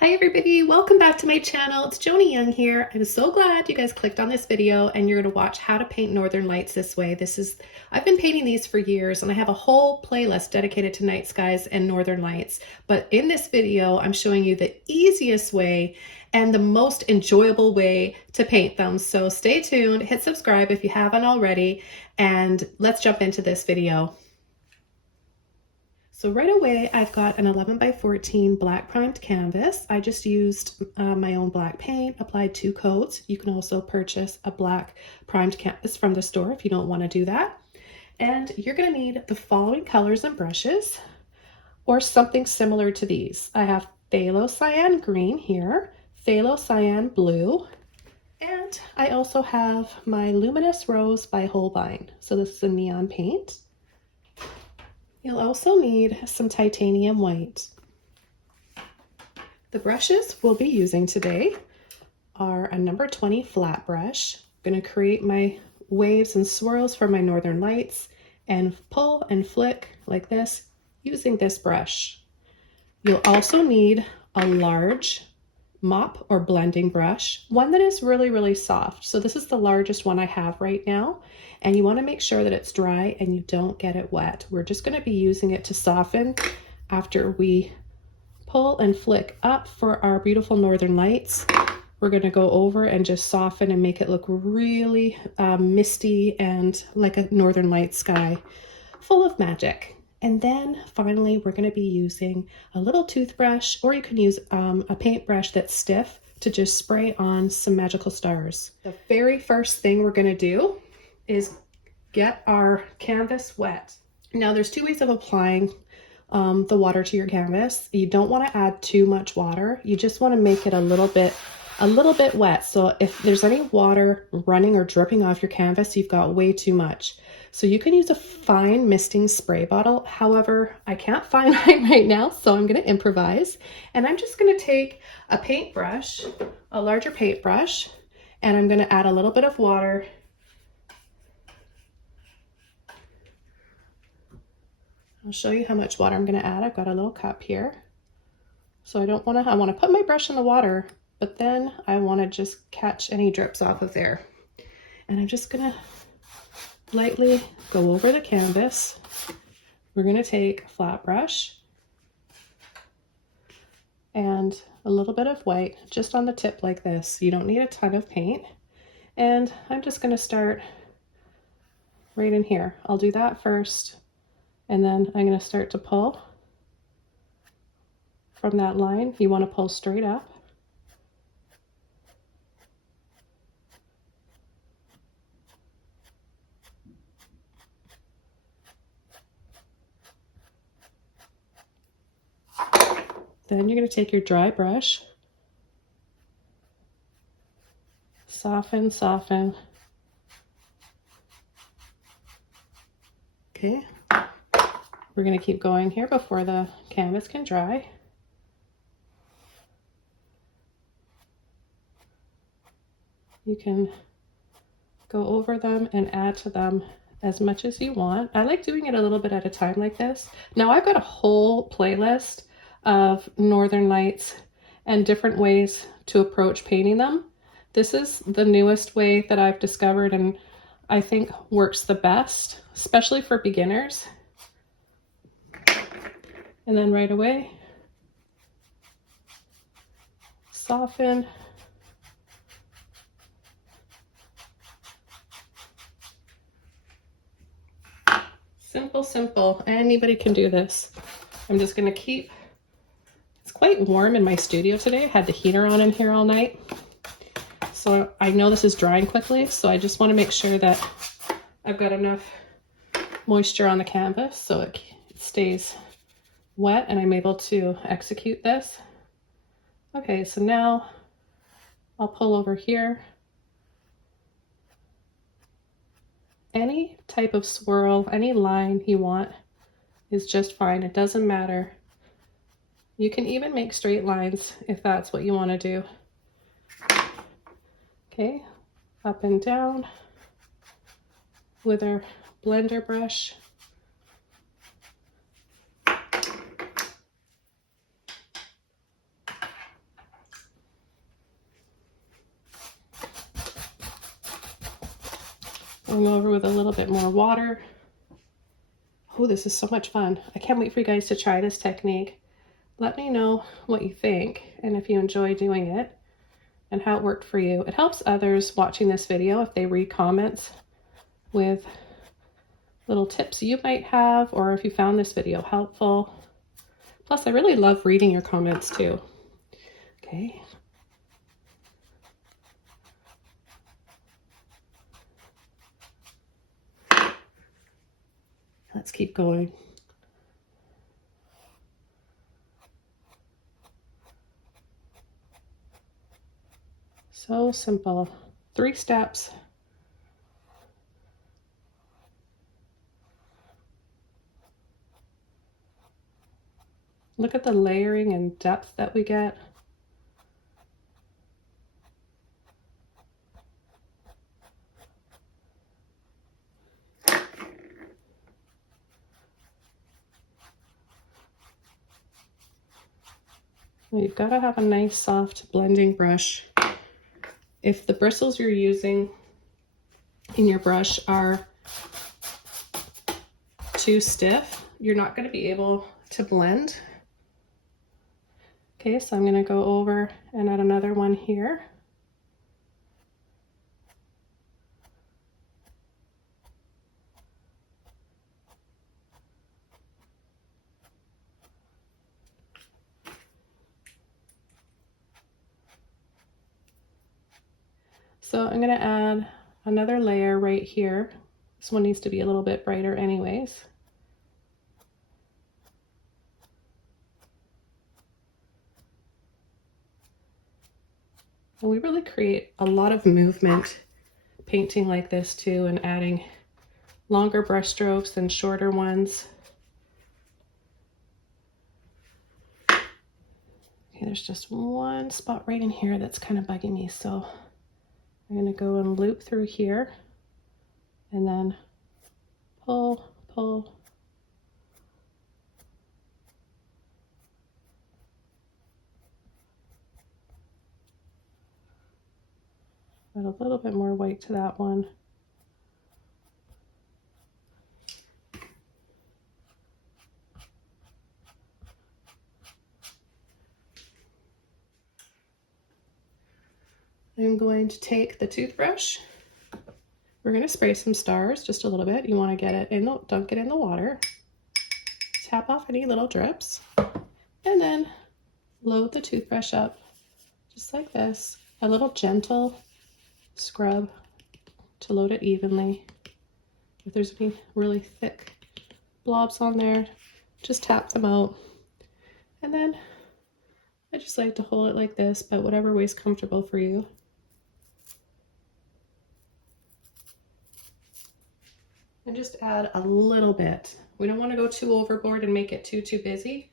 Hi everybody, welcome back to my channel. It's Joni Young here. I'm so glad you guys clicked on this video and you're going to watch how to paint Northern Lights this way. I've been painting these for years and I have a whole playlist dedicated to night skies and Northern Lights. But in this video, I'm showing you the easiest way and the most enjoyable way to paint them. So stay tuned, hit subscribe if you haven't already, and let's jump into this video. So right away, I've got an 11 by 14 black primed canvas. I just used my own black paint, applied 2 coats. You can also purchase a black primed canvas from the store if you don't want to do that. And you're going to need the following colors and brushes, or something similar to these. I have Phthalo Cyan Green here, Phthalo Cyan Blue, and I also have my Luminous Rose by Holbein. So this is a neon paint. You'll also need some titanium white. The brushes we'll be using today are a number 20 flat brush. I'm going to create my waves and swirls for my Northern Lights and pull and flick like this using this brush. You'll also need a large mop or blending brush, one that is really soft. So this is the largest one I have right now, and you want to make sure that it's dry and you don't get it wet. We're just going to be using it to soften after we pull and flick up for our beautiful Northern Lights. We're going to go over and just soften and make it look really misty and like a Northern Light sky full of magic. And then finally, we're going to be using a little toothbrush, or you can use a paintbrush that's stiff to just spray on some magical stars. The very first thing we're going to do is get our canvas wet. Now there's 2 ways of applying the water to your canvas. You don't want to add too much water. You just want to make it a little bit wet. So if there's any water running or dripping off your canvas, you've got way too much. So you can use a fine misting spray bottle. However, I can't find mine right now, so I'm going to improvise. And I'm just going to take a paintbrush, a larger paintbrush, and I'm going to add a little bit of water. I'll show you how much water I'm going to add. I've got a little cup here. So I want to put my brush in the water, but then I want to just catch any drips off of there. And I'm just going to lightly go over the canvas. We're going to take a flat brush and a little bit of white just on the tip like this. You don't need a ton of paint. And I'm just going to start right in here. I'll do that first, and then I'm going to start to pull from that line. You want to pull straight up. Then you're going to take your dry brush, soften. Okay, we're going to keep going here before the canvas can dry. You can go over them and add to them as much as you want. I like doing it a little bit at a time like this. Now I've got a whole playlist of Northern Lights and different ways to approach painting them. This is the newest way that I've discovered and I think works the best, especially for beginners. And then right away, soften. Simple. Anybody can do this. I'm just going to keep, it's quite warm in my studio today. I had the heater on in here all night. So I know this is drying quickly, so I just want to make sure that I've got enough moisture on the canvas so it stays wet and I'm able to execute this. Okay, so now I'll pull over here. Any type of swirl, any line you want is just fine. It doesn't matter. You can even make straight lines if that's what you want to do. Okay, up and down with our blender brush. Going over with a little bit more water. Oh, this is so much fun. I can't wait for you guys to try this technique. Let me know what you think and if you enjoy doing it and how it worked for you. It helps others watching this video if they read comments with little tips you might have, or if you found this video helpful. Plus, I really love reading your comments too. Okay. Let's keep going. So simple. 3 steps. Look at the layering and depth that we get. You've got to have a nice soft blending brush. If the bristles you're using in your brush are too stiff, you're not going to be able to blend. Okay, so I'm going to go over and add another one here. So I'm going to add another layer right here. This one needs to be a little bit brighter anyways. And we really create a lot of movement painting like this too, and adding longer brush strokes and shorter ones. Okay, there's just one spot right in here that's kind of bugging me, so I'm going to go and loop through here and then pull, pull. Add a little bit more white to that one. I'm going to take the toothbrush. We're going to spray some stars just a little bit. You want to get it in the, dunk it in the water. Tap off any little drips. And then load the toothbrush up just like this. A little gentle scrub to load it evenly. If there's any really thick blobs on there, just tap them out. And then I just like to hold it like this, but whatever way is comfortable for you. And just add a little bit. We don't want to go too overboard and make it too busy.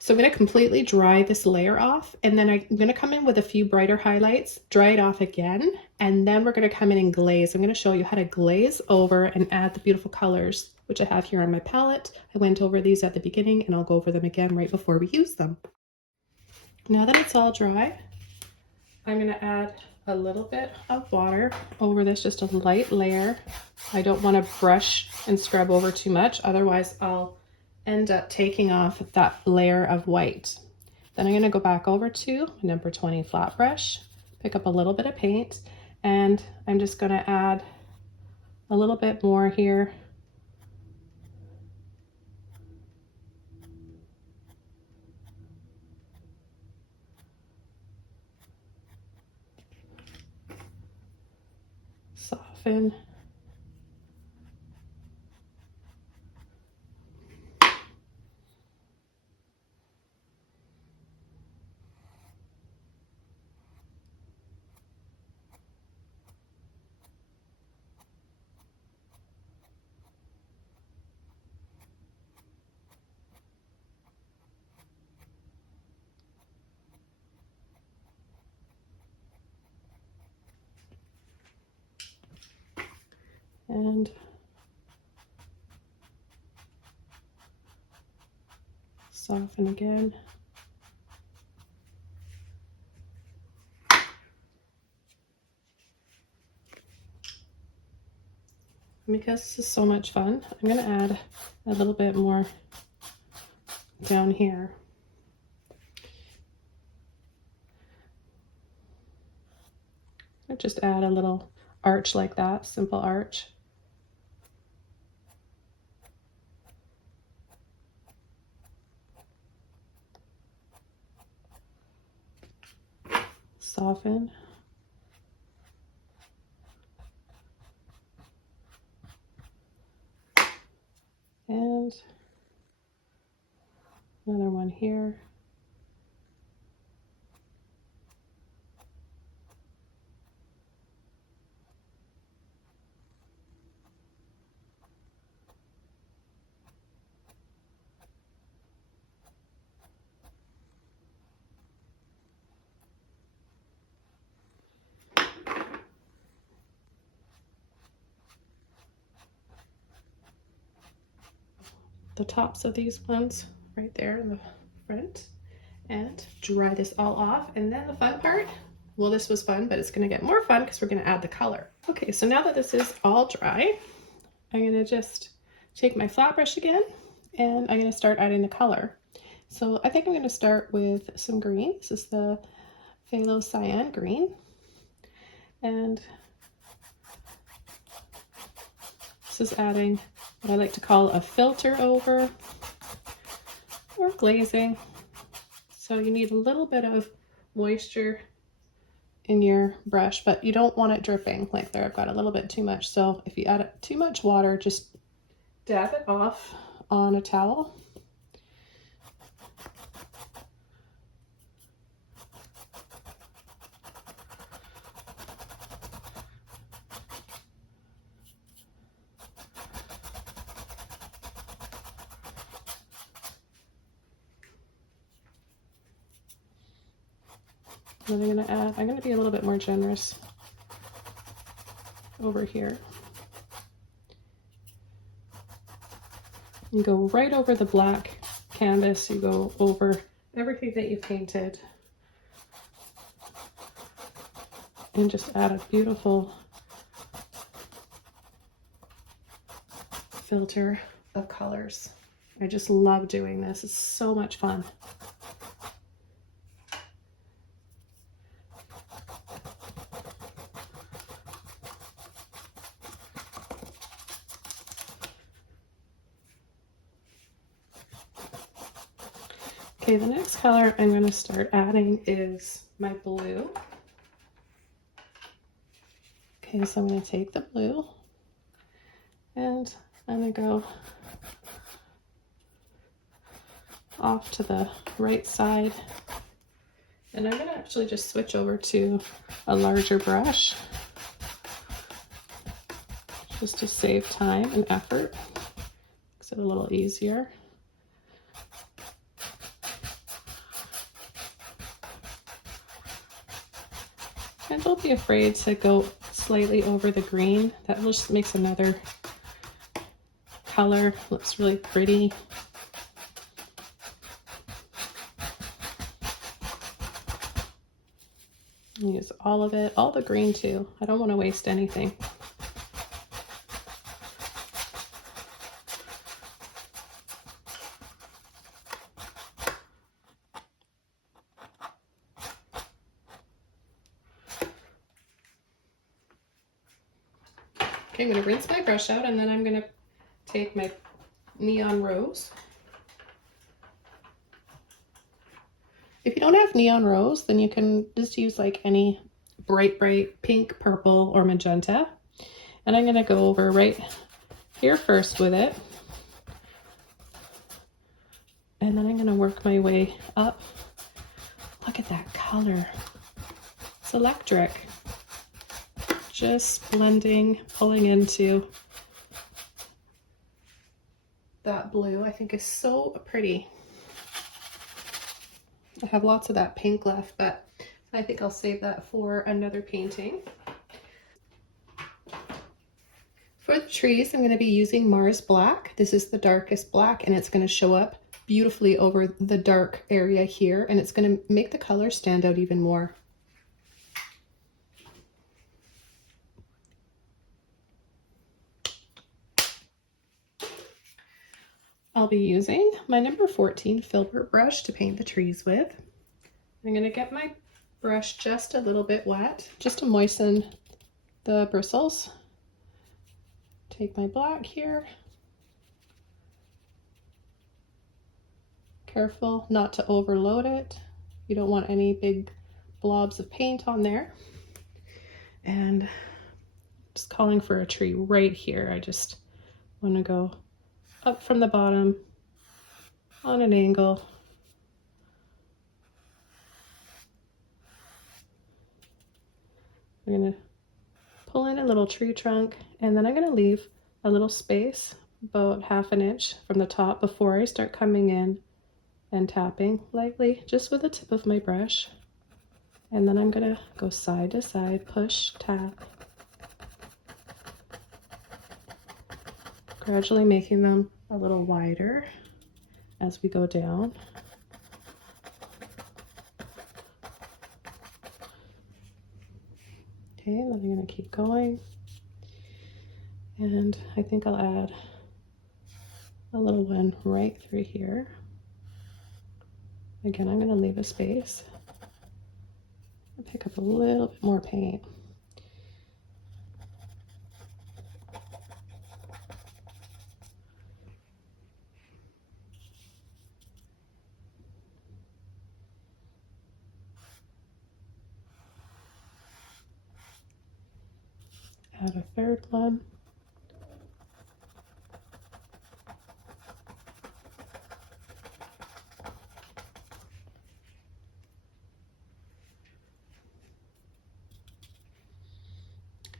So I'm going to completely dry this layer off, and then I'm going to come in with a few brighter highlights, dry it off again, and then we're going to come in and glaze. I'm going to show you how to glaze over and add the beautiful colors, which I have here on my palette. I went over these at the beginning, and I'll go over them again right before we use them. Now that it's all dry, I'm going to add a little bit of water over this, just a light layer. I don't want to brush and scrub over too much, otherwise I'll end up taking off that layer of white. Then I'm going to go back over to number 20 flat brush, pick up a little bit of paint, and I'm just going to add a little bit more here. Soften. And soften again. And because this is so much fun, I'm gonna add a little bit more down here. Or just add a little arch like that, simple arch. Soften. And another one here. The tops of these ones right there in the front, and dry this all off. And then the fun part, well, this was fun, but it's going to get more fun because we're going to add the color. Okay, so now that this is all dry, I'm going to just take my flat brush again, and I'm going to start adding the color. So I think I'm going to start with some green. This is the Phthalo cyan green, and this is adding what I like to call a filter over or glazing. So you need a little bit of moisture in your brush, but you don't want it dripping like there. I've got a little bit too much. So if you add too much water, just dab it off on a towel. And I'm going to be a little bit more generous over here. You go right over the black canvas, you go over everything that you've painted, and just add a beautiful filter of colors. I just love doing this. It's so much fun. Okay, the next color I'm going to start adding is my blue. Okay, so I'm going to take the blue and I'm going to go off to the right side, and I'm going to actually just switch over to a larger brush just to save time and effort. Makes it a little easier. And don't be afraid to go slightly over the green. That just makes another color, looks really pretty. Use all of it, all the green too. I don't want to waste anything. Okay, I'm going to rinse my brush out, and then I'm going to take my neon rose. If you don't have neon rose, then you can just use like any bright pink, purple, or magenta. And I'm going to go over right here first with it. And then I'm going to work my way up. Look at that color. It's electric. Just blending, pulling into that blue, I think is so pretty. I have lots of that pink left, but I think I'll save that for another painting. For the trees, I'm going to be using Mars Black. This is the darkest black, and it's going to show up beautifully over the dark area here, and it's going to make the color stand out even more. I'll be using my number 14 filbert brush to paint the trees with. I'm going to get my brush just a little bit wet, just to moisten the bristles. Take my black here. Careful not to overload it. You don't want any big blobs of paint on there. And just calling for a tree right here. I just want to go up from the bottom on an angle. I'm going to pull in a little tree trunk, and then I'm going to leave a little space, about 1/2 inch from the top, before I start coming in and tapping lightly just with the tip of my brush. And then I'm going to go side to side, push, tap, gradually making them a little wider as we go down. Okay, then I'm going to keep going. And I think I'll add a little one right through here. Again, I'm going to leave a space. I'll pick up a little bit more paint. Add a third one.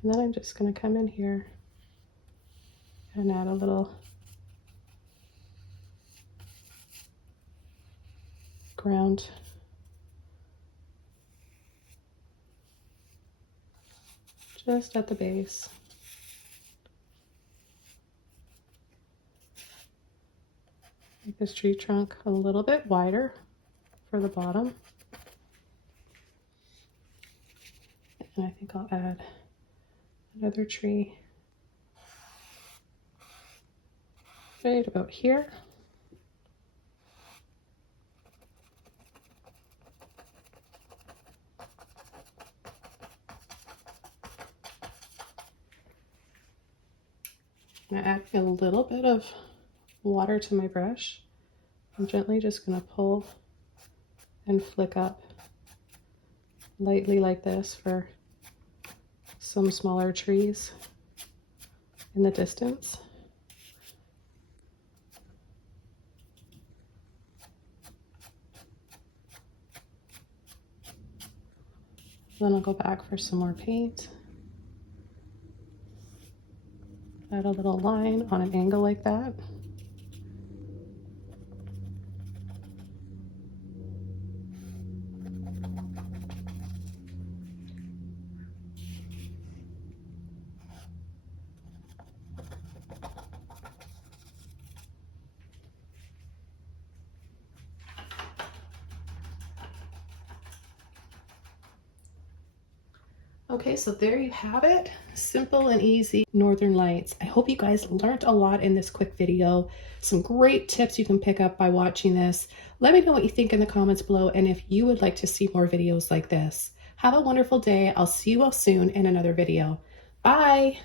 And then I'm just going to come in here and add a little ground just at the base. Make this tree trunk a little bit wider for the bottom. And I think I'll add another tree right about here. I'm adding a little bit of water to my brush. I'm gently just going to pull and flick up lightly like this for some smaller trees in the distance. Then I'll go back for some more paint. Add a little line on an angle like that. Okay, so there you have it. Simple and easy Northern Lights. I hope you guys learned a lot in this quick video. Some great tips you can pick up by watching this. Let me know what you think in the comments below, and if you would like to see more videos like this. Have a wonderful day. I'll see you all soon in another video. Bye.